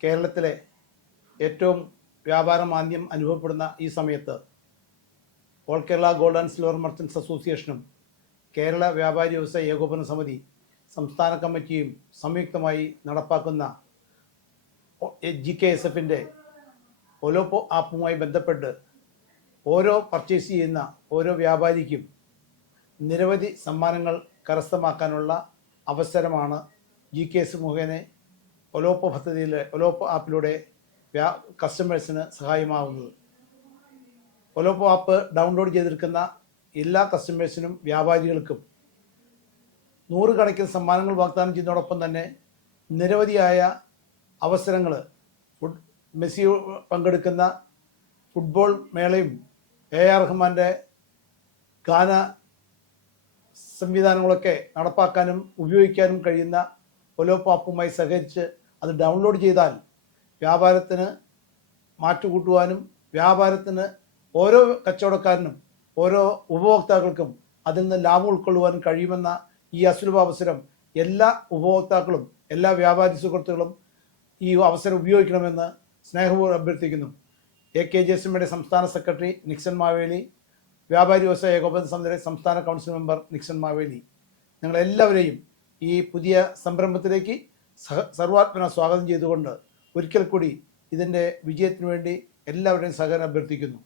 കേരളത്തിലെ ഏറ്റവും വ്യാപാര മാന്ദ്യം അനുഭവപ്പെടുന്ന ഈ സമയത്ത് all Kerala gold and silver merchants അസോസിയേഷനും കേരള വ്യാപാരി വ്യവസായ ഏകോപന സമിതി സംസ്ഥാന കമ്മിറ്റിയും സംയുക്തമായി നടപ്പാക്കുന്ന ജി കെ എസ് എഫിന്റെ ഒലോപ്പോ ആപ്പുമായി ബന്ധപ്പെട്ട് ഓരോ പർച്ചേസ് ചെയ്യുന്ന ഓരോ വ്യാപാരിക്കും നിരവധി സമ്മാനങ്ങൾ കരസ്ഥമാക്കാനുള്ള അവസരമാണ് ജി കെ എസ് മുഖേന ഒലോപ്പോ പദ്ധതിയിൽ ഒലോപ്പോ ആപ്പിലൂടെ കസ്റ്റമേഴ്സിന് സഹായമാവുന്നത്. ഒലോപ്പോ ആപ്പ് ഡൗൺലോഡ് ചെയ്തിരിക്കുന്ന എല്ലാ കസ്റ്റമേഴ്സിനും വ്യാപാരികൾക്കും നൂറുകണക്കിന് സമ്മാനങ്ങൾ വാഗ്ദാനം ചെയ്യുന്നതോടൊപ്പം തന്നെ നിരവധിയായ അവസരങ്ങൾ ഫുഡ് മെസ്സി പങ്കെടുക്കുന്ന ഫുട്ബോൾ മേളയും എ ആർ റഹ്മാന്റെ ഗാന സംവിധാനങ്ങളൊക്കെ നടപ്പാക്കാനും ഉപയോഗിക്കാനും കഴിയുന്ന ഒലോപ്പാപ്പുമായി സഹകരിച്ച് അത് ഡൗൺലോഡ് ചെയ്താൽ വ്യാപാരത്തിന് മാറ്റുകൂട്ടുവാനും വ്യാപാരത്തിന് ഓരോ കച്ചവടക്കാരനും ഓരോ ഉപഭോക്താക്കൾക്കും അതിൽ നിന്ന് ലാഭം ഉൾക്കൊള്ളുവാനും കഴിയുമെന്ന ഈ അസുലഭ അവസരം എല്ലാ ഉപഭോക്താക്കളും എല്ലാ വ്യാപാരി സുഹൃത്തുക്കളും ഈ അവസരം ഉപയോഗിക്കണമെന്ന് സ്നേഹപൂർവം അഭ്യർത്ഥിക്കുന്നു. എ കെ ജെ സംസ്ഥാന സെക്രട്ടറി നിക്സൺ മാവേലി വ്യാപാരി വ്യവസായ ഏകോപന സമിതിയുടെ സംസ്ഥാന കൗൺസിൽ മെമ്പർ നിക്സൺ മാവേലി. നിങ്ങളെല്ലാവരെയും ഈ പുതിയ സംരംഭത്തിലേക്ക് സഹ സർവാത്മന സ്വാഗതം ചെയ്തുകൊണ്ട് ഒരിക്കൽ കൂടി ഇതിന്റെ വിജയത്തിനു വേണ്ടി എല്ലാവരുടെയും സഹകരണം അഭ്യർത്ഥിക്കുന്നു.